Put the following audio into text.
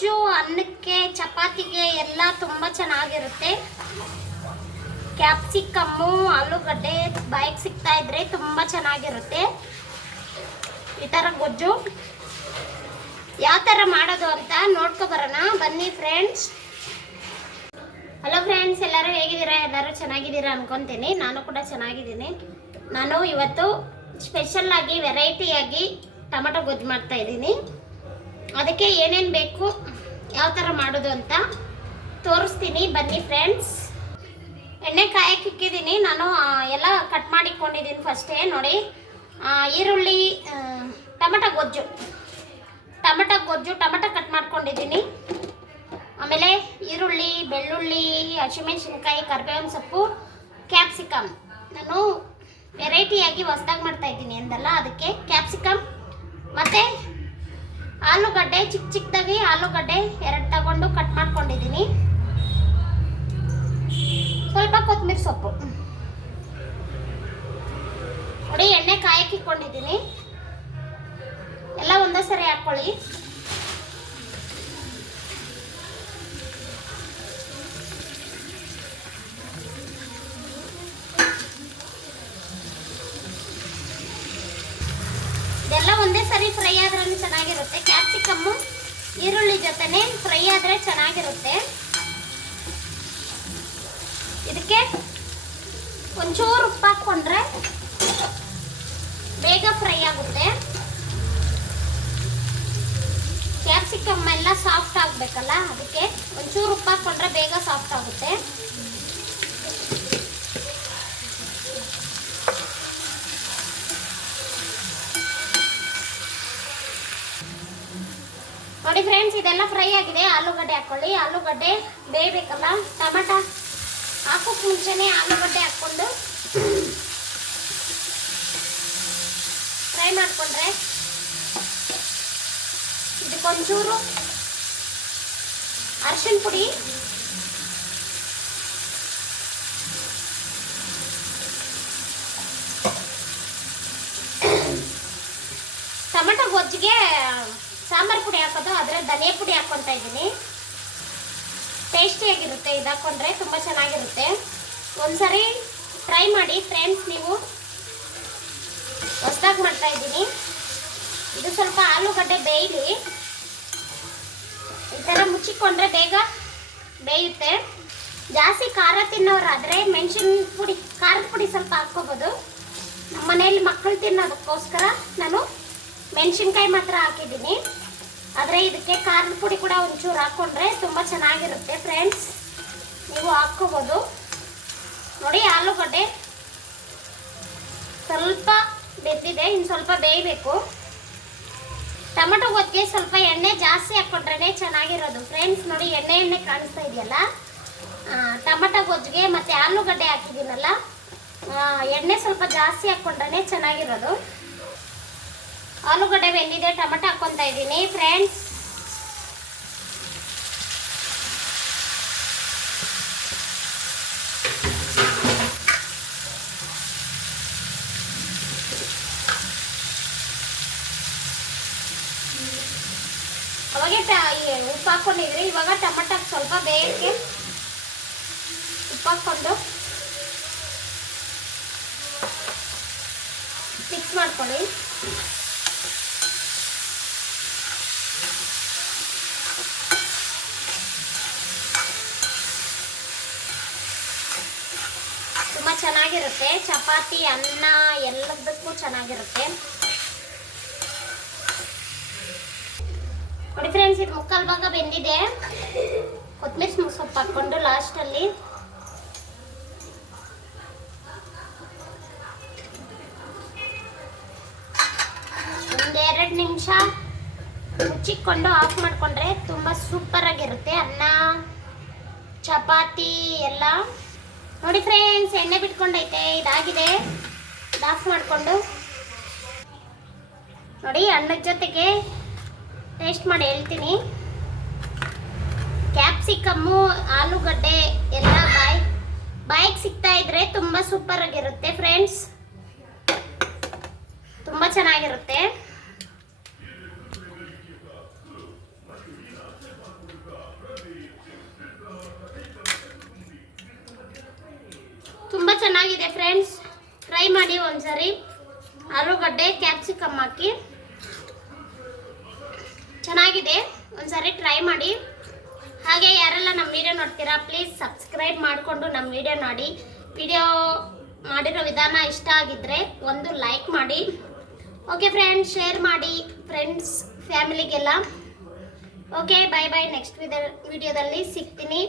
ಗೊಜ್ಜು ಅನ್ನಕ್ಕೆ ಚಪಾತಿಗೆ ಎಲ್ಲ ತುಂಬ ಚೆನ್ನಾಗಿರುತ್ತೆ. ಕ್ಯಾಪ್ಸಿಕಮ್ಮು ಆಲೂಗಡ್ಡೆ ಬಾಯಿಗೆ ಸಿಗ್ತಾ ಇದ್ರೆ ತುಂಬ ಚೆನ್ನಾಗಿರುತ್ತೆ. ಈ ಥರ ಗೊಜ್ಜು ಯಾವ ಥರ ಮಾಡೋದು ಅಂತ ನೋಡ್ಕೊಬರೋಣ ಬನ್ನಿ ಫ್ರೆಂಡ್ಸ್. ಹಲೋ ಫ್ರೆಂಡ್ಸ್, ಎಲ್ಲರೂ ಹೇಗಿದ್ದೀರಾ? ಎಲ್ಲರೂ ಚೆನ್ನಾಗಿದ್ದೀರಾ ಅನ್ಕೊತೀನಿ. ನಾನು ಕೂಡ ಚೆನ್ನಾಗಿದ್ದೀನಿ. ನಾನು ಇವತ್ತು ಸ್ಪೆಷಲ್ ಆಗಿ ವೆರೈಟಿಯಾಗಿ ಟೊಮೆಟೊ ಗೊಜ್ಜು ಮಾಡ್ತಾ ಇದ್ದೀನಿ. ಅದಕ್ಕೆ ಏನೇನು ಬೇಕು, ಯಾವ ಥರ ಮಾಡೋದು ಅಂತ ತೋರಿಸ್ತೀನಿ ಬನ್ನಿ ಫ್ರೆಂಡ್ಸ್. ಎಣ್ಣೆ ಕಾಯಕ್ಕೆ ಇಕ್ಕಿದ್ದೀನಿ. ನಾನು ಎಲ್ಲ ಕಟ್ ಮಾಡಿಕೊಂಡಿದ್ದೀನಿ ಫಸ್ಟೇ. ನೋಡಿ, ಈರುಳ್ಳಿ, ಟೊಮೆಟೊ ಗೊಜ್ಜು ಟೊಮೆಟೊ ಕಟ್ ಮಾಡ್ಕೊಂಡಿದ್ದೀನಿ. ಆಮೇಲೆ ಈರುಳ್ಳಿ, ಬೆಳ್ಳುಳ್ಳಿ, ಹಸಿಮೆಣಸಿನ್ಕಾಯಿ, ಕರಿಬೇವಿನ ಸೊಪ್ಪು, ಕ್ಯಾಪ್ಸಿಕಮ್. ನಾನು ವೆರೈಟಿಯಾಗಿ ಹೊಸದಾಗಿ ಮಾಡ್ತಾ ಇದ್ದೀನಿ ಅಂದಲ್ಲ, ಅದಕ್ಕೆ ಕ್ಯಾಪ್ಸಿಕಮ್ ಮತ್ತು ಆಲೂಗಡ್ಡೆ ಚಿಕ್ಕದಾಗಿ ಆಲೂಗಡ್ಡೆ 2 ತಗೊಂಡು ಕಟ್ ಮಾಡ್ಕೊಂಡಿದ್ದೀನಿ. ಸ್ವಲ್ಪ ಕೊತ್ತಂಬರಿ ಸೊಪ್ಪು. ನೋಡಿ, ಎಣ್ಣೆ ಕಾಯಕ್ಕೆ ಇಟ್ಕೊಂಡಿದ್ದೀನಿ. ಎಲ್ಲ ಒಂದೇ ಸರಿ ಹಾಕ್ಕೊಳ್ಳಿ. ಇದೆಲ್ಲ ಒಂದೇ ಸರಿ ಫ್ರೈ ಆದ್ರೆ ಚೆನ್ನಾಗಿರುತ್ತೆ. ಕ್ಯಾಪ್ಸಿಕಮ್ಮು ಈರುಳ್ಳಿ ಜೊತೆನೆ ಫ್ರೈ ಆದರೆ ಚೆನ್ನಾಗಿರುತ್ತೆ. ಇದಕ್ಕೆ ಒಂಚೂರು ಉಪ್ಪು ಹಾಕ್ಕೊಂಡ್ರೆ ಬೇಗ ಫ್ರೈ ಆಗುತ್ತೆ. ಕ್ಯಾಪ್ಸಿಕಮ್ ಎಲ್ಲ ಸಾಫ್ಟ್ ಆಗಬೇಕಲ್ಲ, ಅದಕ್ಕೆ ಒಂಚೂರು ಉಪ್ಪು ಹಾಕ್ಕೊಂಡ್ರೆ ಬೇಗ ಸಾಫ್ಟ್ ಆಗುತ್ತೆ. ನೋಡಿ ಫ್ರೆಂಡ್ಸ್, ಇದೆಲ್ಲ ಫ್ರೈ ಆಗಿದೆ. ಆಲೂಗಡ್ಡೆ ಹಾಕ್ಕೊಳ್ಳಿ. ಆಲೂಗಡ್ಡೆ ಬೇಯಬೇಕಲ್ಲ, ಟೊಮೆಟೊ ಹಾಕೋಕ್ಕೆ ಮುಂಚೆನೇ ಆಲೂಗಡ್ಡೆ ಹಾಕ್ಕೊಂಡು ಫ್ರೈ ಮಾಡಿಕೊಂಡ್ರೆ ಇದಕ್ಕೊಂಚೂರು ಅರಿಶಿನ ಪುಡಿ, ಟೊಮೆಟೊ ಗೊಜ್ಜಿಗೆ ಸಾಂಬಾರು ಪುಡಿ ಹಾಕೋದು, ಆದರೆ ಧನಿಯಾ ಪುಡಿ ಹಾಕ್ಕೊತಾ ಇದ್ದೀನಿ. ಟೇಸ್ಟಿಯಾಗಿರುತ್ತೆ. ಇದು ಹಾಕ್ಕೊಂಡ್ರೆ ತುಂಬ ಚೆನ್ನಾಗಿರುತ್ತೆ. ಒಂದ್ಸರಿ ಟ್ರೈ ಮಾಡಿ ಫ್ರೆಂಡ್ಸ್. ನೀವು ಹೊಸದಾಗಿ ಮಾಡ್ತಾ ಇದ್ದೀನಿ. ಇದು ಸ್ವಲ್ಪ ಆಲೂಗಡ್ಡೆ ಬೇಯಲಿ. ಈ ಥರ ಮುಚ್ಚಿಕೊಂಡ್ರೆ ಬೇಗ ಬೇಯುತ್ತೆ. ಜಾಸ್ತಿ ಖಾರ ತಿನ್ನೋರಾದರೆ ಮೆಣಸಿನ ಪುಡಿ, ಖಾರದ ಪುಡಿ ಸ್ವಲ್ಪ ಹಾಕ್ಕೋಬೋದು. ನಮ್ಮ ಮನೆಯಲ್ಲಿ ಮಕ್ಕಳು ತಿನ್ನೋದಕ್ಕೋಸ್ಕರ ನಾನು ಮೆಣಸಿನ್ಕಾಯಿ ಮಾತ್ರ ಹಾಕಿದ್ದೀನಿ. ಆದರೆ ಇದಕ್ಕೆ ಖಾರದ ಪುಡಿ ಕೂಡ ಒಂಚೂರು ಹಾಕ್ಕೊಂಡ್ರೆ ತುಂಬ ಚೆನ್ನಾಗಿರುತ್ತೆ ಫ್ರೆಂಡ್ಸ್. ನೀವು ಹಾಕ್ಕೋಬೋದು. ನೋಡಿ, ಆಲೂಗಡ್ಡೆ ಸ್ವಲ್ಪ ಬೆಂದಿದೆ, ಇನ್ನು ಸ್ವಲ್ಪ ಬೇಯಬೇಕು. ಟೊಮೆಟೊ ಗೊಜ್ಜಿಗೆ ಸ್ವಲ್ಪ ಎಣ್ಣೆ ಜಾಸ್ತಿ ಹಾಕ್ಕೊಂಡ್ರೆ ಚೆನ್ನಾಗಿರೋದು ಫ್ರೆಂಡ್ಸ್. ನೋಡಿ, ಎಣ್ಣೆ ಕಾಣಿಸ್ತಾ ಇದೆಯಲ್ಲ, ಟೊಮೆಟೊ ಗೊಜ್ಜಿಗೆ ಮತ್ತು ಆಲೂಗಡ್ಡೆ ಹಾಕಿದ್ದೀನಲ್ಲ, ಎಣ್ಣೆ ಸ್ವಲ್ಪ ಜಾಸ್ತಿ ಹಾಕ್ಕೊಂಡ್ರೆ ಚೆನ್ನಾಗಿರೋದು. ಆಲೂಗಡ್ಡೆ ಬೆಂದಿದೆ, ಟೊಮೆಟೊ ಹಾಕ್ಕೊತಾ ಇದ್ದೀನಿ ಫ್ರೆಂಡ್ಸ್. ಅವಾಗೆ ಉಪ್ಪು ಹಾಕ್ಕೊಂಡಿದ್ರಿ. ಇವಾಗ ಟೊಮೆಟೊ ಸ್ವಲ್ಪ ಬೇಯಕ್ಕೆ ಉಪ್ಪು ಹಾಕ್ಕೊಂಡು ಮಿಕ್ಸ್ ಮಾಡ್ಕೊಳ್ಳಿ. ತುಂಬ ಚೆನ್ನಾಗಿರುತ್ತೆ. ಚಪಾತಿ, ಅನ್ನ ಎಲ್ಲದಕ್ಕೂ ಚೆನ್ನಾಗಿರುತ್ತೆ. ನೋಡಿ ಫ್ರೆಂಡ್ಸ್, ಇದು ಮುಕ್ಕಾಲು ಭಾಗ ಬೆಂದಿದೆ. ಕೊತ್ತಂಬರಿ ಸೊಪ್ಪು ಹಾಕ್ಕೊಂಡು ಲಾಸ್ಟಲ್ಲಿ ಒಂದೆರಡು ನಿಮಿಷ ಮುಚ್ಚಿಕೊಂಡು ಆಫ್ ಮಾಡಿಕೊಂಡ್ರೆ ತುಂಬ ಸೂಪರಾಗಿರುತ್ತೆ ಅನ್ನ, ಚಪಾತಿ ಎಲ್ಲ. ನೋಡಿ ಫ್ರೆಂಡ್ಸ್, ಎಣ್ಣೆ ಬಿಟ್ಕೊಂಡೈತೆ. ಇದಾಗಿದೆ. ಆಫ್ ಮಾಡಿಕೊಂಡು ನೋಡಿ, ಅನ್ನದ ಜೊತೆಗೆ ಟೇಸ್ಟ್ ಮಾಡಿ ಹೇಳ್ತೀನಿ. ಕ್ಯಾಪ್ಸಿಕಮ್ಮು, ಆಲೂಗಡ್ಡೆ ಎಲ್ಲ ಬಾಯಿಗೆ ಸಿಗ್ತಾ ಇದ್ರೆ ತುಂಬ ಸೂಪರ್ ಆಗಿರುತ್ತೆ ಫ್ರೆಂಡ್ಸ್. ತುಂಬ ಚೆನ್ನಾಗಿರುತ್ತೆ. ಚೆನ್ನಾಗಿದೆ ಫ್ರೆಂಡ್ಸ್, ಟ್ರೈ ಮಾಡಿ ಒಂದ್ಸರಿ. ಆಲೂಗಡ್ಡೆ ಕ್ಯಾಪ್ಸಿಕಮ್ ಹಾಕಿ ಚೆನ್ನಾಗಿದೆ, ಒಂದ್ಸರಿ ಟ್ರೈ ಮಾಡಿ. ಹಾಗೆ ಯಾರೆಲ್ಲ ನಮ್ಮ ವಿಡಿಯೋ ನೋಡ್ತೀರಾ ಪ್ಲೀಸ್ ಸಬ್ಸ್ಕ್ರೈಬ್ ಮಾಡಿಕೊಂಡು ನಮ್ಮ ವಿಡಿಯೋ ನೋಡಿ. ವಿಡಿಯೋ ಮಾಡಿರೋ ವಿಧಾನ ಇಷ್ಟ ಆಗಿದ್ರೆ ಒಂದು ಲೈಕ್ ಮಾಡಿ. ಓಕೆ ಫ್ರೆಂಡ್ಸ್, ಶೇರ್ ಮಾಡಿ ಫ್ರೆಂಡ್ಸ್ ಫ್ಯಾಮಿಲಿಗೆಲ್ಲ. Okay, bye bye. ನೆಕ್ಸ್ಟ್ ವಿಡಿಯೋದಲ್ಲಿ ಸಿಗ್ತೀನಿ.